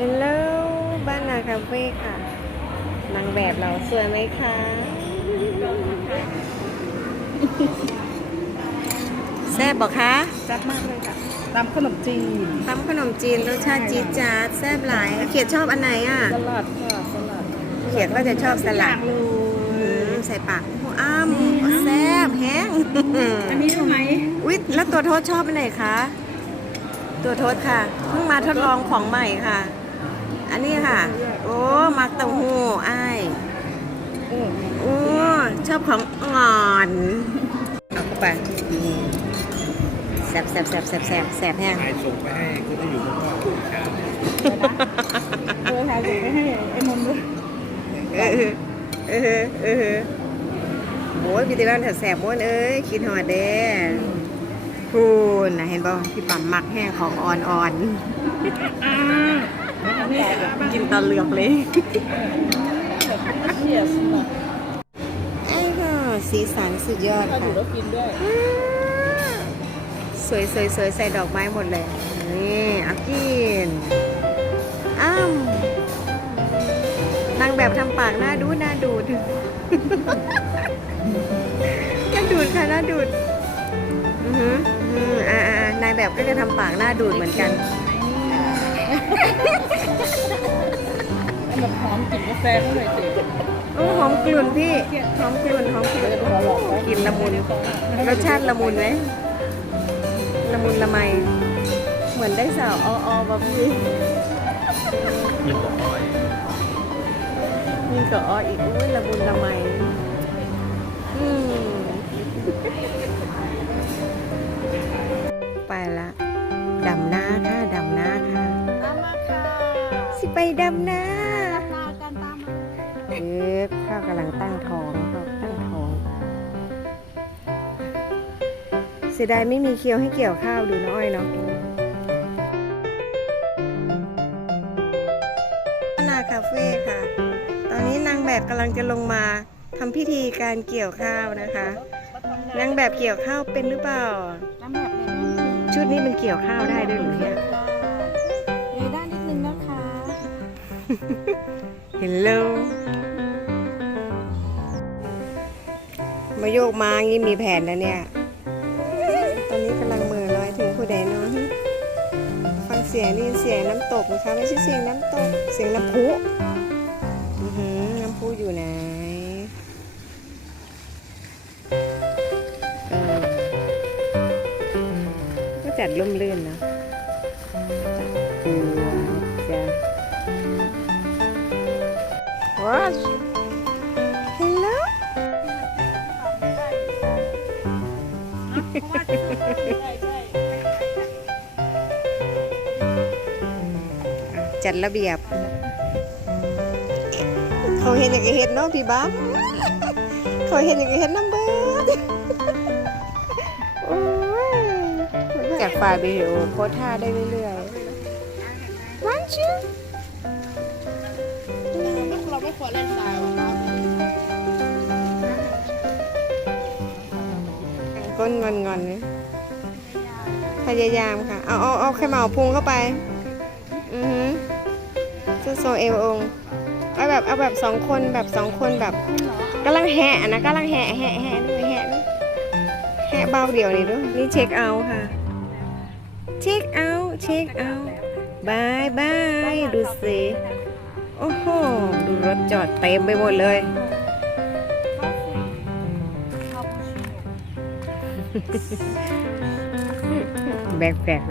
ฮลโหลบ้านนาคาเฟ่ค่ะ นางแบบเราสวยไหมคะ แซ่บบอกคะแซ่บมากเลยค่ะตำขนมจีนทำขนมจีนรสชาติจี๊ดจ๊าดแซ่บหลาย เขียดชอบอันไหนอะ สลัดค่ะสลัดเขียดก็จะชอบสลัดเลอืยมใส่ปากโอ้อ้ามแซ่บแห้ง อันนี้ใช่ไหมอุ๊ยแล้วตัวโทษชอบอันไหนคะ ตัวโทษค่ะ เพิ่งมาทดลองของใหม่ค่ะ อันนี้ค่ะ โอ้มักเต้าหู้อ้โอ้ชอบของอ่อนเอาเข้าไปแสบแสบแสบแสบแสบแสบแห้งถ่ายส่งไปให้คนที่อยู่ข้างนอกชาติเออถ่ายรูปไปให้ไอ้นนท์ด้วยเออเออเออโอ้ยพี่ติวันแสบม้วนเอ้ยคิดหอดเด้พูนนะเห็นบ่พี่ปั๊มมักแห้งของอ่อนอ่อน อ่านี่ค่ะๆกินตาเหลือกเลยเชียสเนาะไอ้ก็สีสันสุดยอดถ้าค่ะอยู่แล้วกินด้วยสวยสวยสวยใส่ดอกไม้หมดเลย นี่เอากิน อ้ามนางแบบทำปากหน้าดูหน้าดูดหน้าดูดค่ะหน้าดูด อือหืออืออ่าอ่านางแบบก็จะทำปากหน้าดูดเหมือนกัน แบบหอมกลิ่นกาแฟเขาเลยสิโอ้หอมกลุ่นพี่หอมกลุ่นหอมกลุ่นกินละมุนรสชาติละมุนไหมละมุนละไมเหมือนได้สาวอออแบบพี่ยิ่งกว่าอ้อยยิ่งกับอออีกอุ้ยละมุน ดำน้ามากันตามมาเอ๊ะข้าวกำลังตั้งท้องข้าวตั้งท้อง เสียดายไม่มีเคี้ยวให้เกี่ยวข้าวดูนะอ้อยเนาะนาคาเฟ่ค่ะ ตอนนี้นางแบบกำลังจะลงมาทำพิธีการเกี่ยวข้าวนะคะนางแบบเกี่ยวข้าวเป็นหรือเปล่าน้ำแบบนี้ชุดนี้มันเกี่ยวข้าวได้ด้วยหรือเนี่ย เฮลโลมาโยกมางี้มีแผนนะเนี่ย ตอนนี้กำลังเมือลอยถึงผู้ใดเนาะฟังเสียงนี่เสียงน้ำตกนะคะไม่ใช่เสียงน้ำตก เสียงน้ำพุน้ำพุอยู่ไหนก็จัดร่มรื่นนะ What? Hello? จัดระเบียบ เขาเห็นอย่างกับเห็นเนาะพี่บ้ามเขาเห็นอย่างกับเห็นน้ำเบิร์ดโอ้ยจากไฟล์วิดีโอโพสท่าได้เรื่อยๆวันชื่อเรา ไม่ควรเล่นทรายหรอกครับก้นงอนงอนเนี่ยพยายามค่ะ เอาเอาเอาแค่เหมาพุงเข้าไป อือหือโซโซเอวองเอาแบบเอาแบบสองคนแบบสองคนแบบกำลังแหะนะกำลังแหะแหะแหะด้วยแหะด้วยแหะเบาเดียวนี่ด้วยนี่เช็คเอาค่ะเช็คเอาเช็คเอาบายบายดูสิ โอ้โห ดูรถจอดเต็มไปหมดเลย แบกแบก